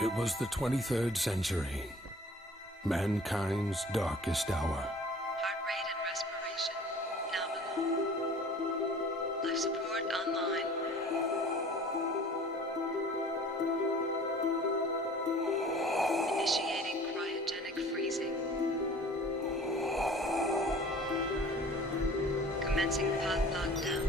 It was the 23rd century, mankind's darkest hour. Heart rate and respiration nominal. Life support online. Initiating cryogenic freezing. Commencing pod lockdown.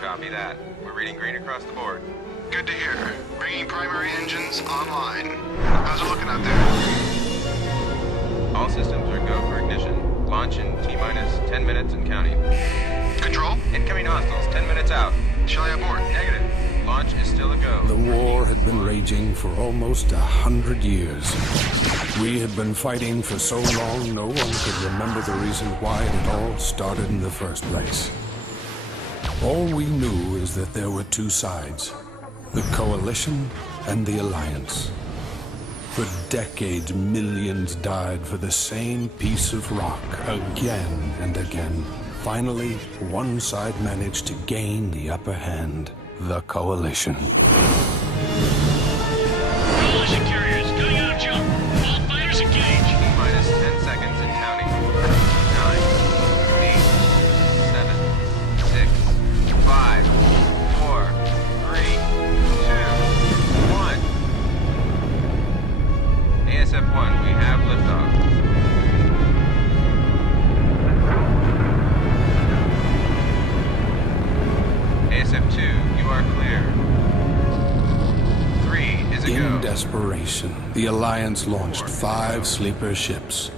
Copy that. We're reading green across the board. Good to hear. Bringing primary engines online. How's it looking out there? All systems are go for ignition. Launch in T-minus 10 minutes and counting. Control? Incoming hostiles, 10 minutes out. Shall I abort? Negative. Launch is still a go. The war had been raging for almost 100 years. We had been fighting for so long no one could remember the reason why it had all started in the first place. All we knew is that there were two sides, the coalition and the alliance. For decades, millions died for the same piece of rock again and again. Finally, one side managed to gain the upper hand, the coalition. Coalition carriers, cutting out jump. All fighters engaged. T-minus 10 seconds and counting. 9, 8, 7, 6, 5, 4, 3, 2, 1. ASF-1, we have liftoff. ASF-2, you are clear. 3 is a go. In desperation, the Alliance launched 5 sleeper ships.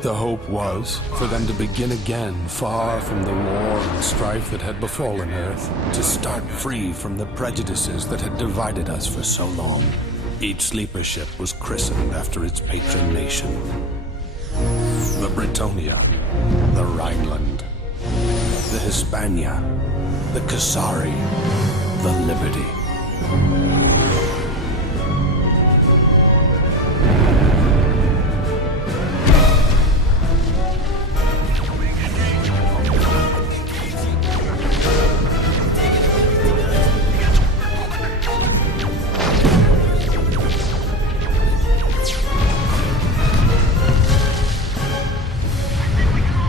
The hope was for them to begin again, far from the war and strife that had befallen Earth, to start free from the prejudices that had divided us for so long. Each sleeper ship was christened after its patron nation. The Britannia, the Rhineland, the Hispania, the Kasari, the Liberty.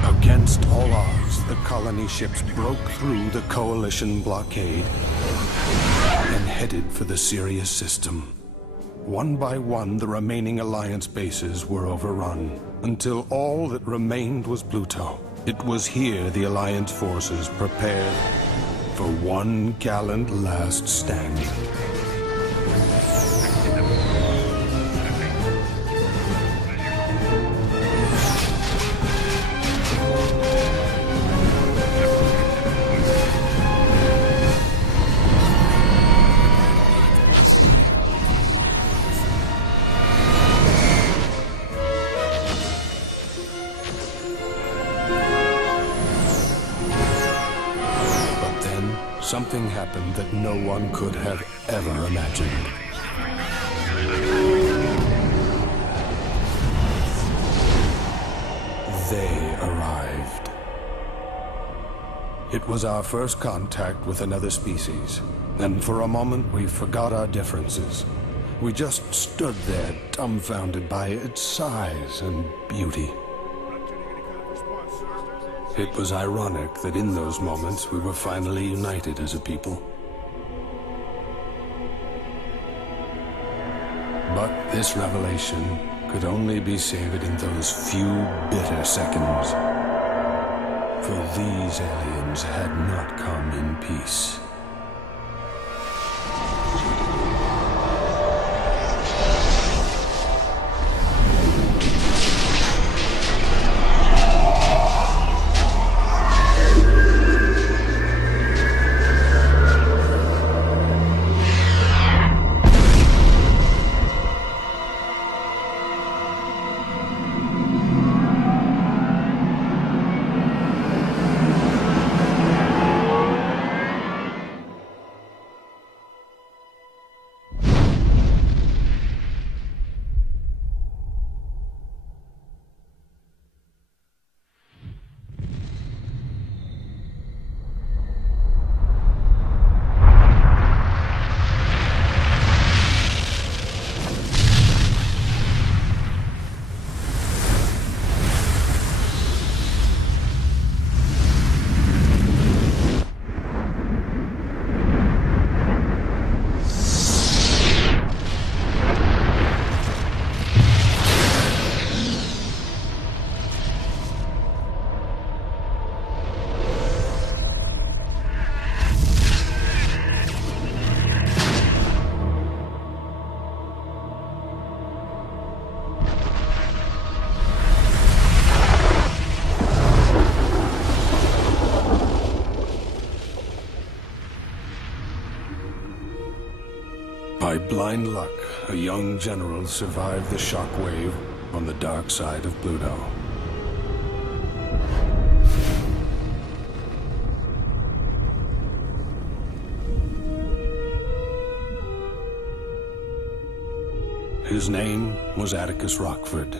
Against all odds, the colony ships broke through the coalition blockade and headed for the Sirius system. One by one, the remaining Alliance bases were overrun, until all that remained was Pluto. It was here the Alliance forces prepared for one gallant last stand. Something happened that no one could have ever imagined. They arrived. It was our first contact with another species, and for a moment we forgot our differences. We just stood there, dumbfounded by its size and beauty. It was ironic that in those moments we were finally united as a people. But this revelation could only be savored in those few bitter seconds. For these aliens had not come in peace. By blind luck, a young general survived the shockwave on the dark side of Pluto. His name was Atticus Rockford.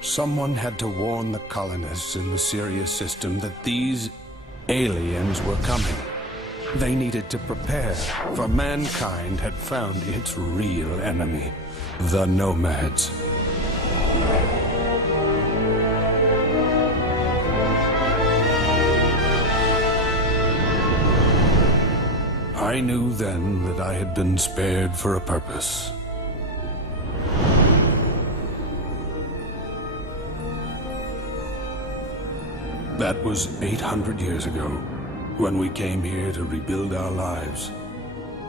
Someone had to warn the colonists in the Sirius system that these aliens were coming. They needed to prepare, for mankind had found its real enemy, the nomads. I knew then that I had been spared for a purpose. That was 800 years ago, when we came here to rebuild our lives.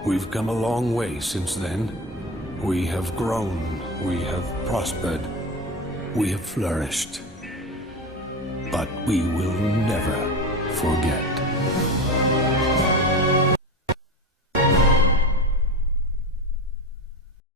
We've come a long way since then. We have grown, we have prospered, we have flourished. But we will never forget.